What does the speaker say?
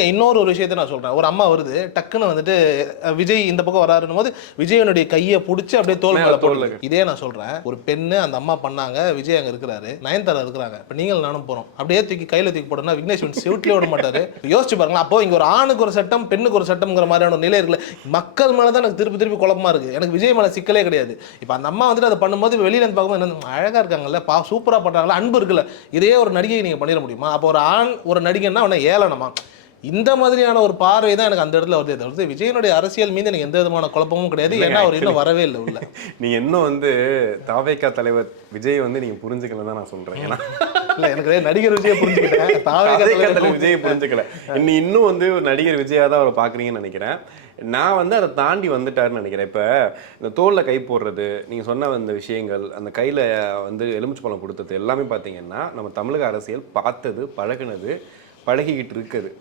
இன்னொரு ஒரு விஷயத்தை நான் சொல்றேன். ஒரு அம்மா வருது, டக்குன்னு வந்துட்டு விஜய் இந்த பக்கம் வராருன்னும் போது விஜயனுடைய கையை பிடிச்சி அப்படியே தோல் மேல போடல. இதே நான் சொல்றேன், ஒரு பெண்ணு அந்த அம்மா பண்ணாங்க, விஜய் அங்க இருக்கிறாரு, நயன்தாரா இருக்கிறாங்க, இப்ப நீங்கள் நானும் போறோம், அப்படியே தூக்கி கையில தூக்கி போடணும், விக்னேஷ் சிவுட்லயே விட மாட்டாரு. யோசிச்சு பாருங்களா, அப்போ இங்க ஒரு ஆணுக்கு ஒரு சட்டம், பெண்ணுக்கு ஒரு சட்டம்ங்கிற மாதிரியான ஒரு நிலை இருக்குல்ல. மக்கள் மேலதான் எனக்கு திருப்பி திருப்பி குழப்பமா இருக்கு. எனக்கு விஜய் மேல சிக்கலே கிடையாது. இப்ப அந்த அம்மா வந்துட்டு அதை பண்ணும்போது வெளியில இருந்து பார்க்கும்போது அழகா இருக்காங்கல்ல, சூப்பரா பண்றாங்களா, அன்பு இருக்குல்ல. இதே ஒரு நடிகை நீங்க பண்ணிட முடியுமா? அப்போ ஒரு ஆண் ஒரு நடிகன்னா அவனை ஏளனமா? இந்த மாதிரியான ஒரு பார்வை தான் எனக்கு அந்த இடத்துல வருதே தவிர்த்து விஜயனுடைய அரசியல் மீது எனக்கு எந்த விதமான குழப்பமும் கிடையாது. ஏன்னா அவர் இன்னும் வரவே இல்லை உள்ள. நீங்க இன்னும் தாவேகா தலைவர் விஜய் நீங்க புரிஞ்சுக்கல தான் நான் சொல்றேன். ஏன்னா இல்ல, எனக்கு நடிகர் விஜய் புரிஞ்சுக்கிட்டேன், தாவேகா தலைவர் விஜய் புரிஞ்சுக்கல. இன்னும் ஒரு நடிகர் விஜயா தான் அவரை பாக்குறீங்கன்னு நினைக்கிறேன். நான் அதை தாண்டி வந்துட்டாருன்னு நினைக்கிறேன். இப்போ இந்த தோலில் கை போடுறது, நீங்கள் சொன்ன அந்த விஷயங்கள், அந்த கையில் எலுமிச்சை பழம் கொடுத்தது எல்லாமே பார்த்தீங்கன்னா நம்ம தமிழக அரசியல் பார்த்தது, பழகினது, பழகிக்கிட்டு இருக்குது.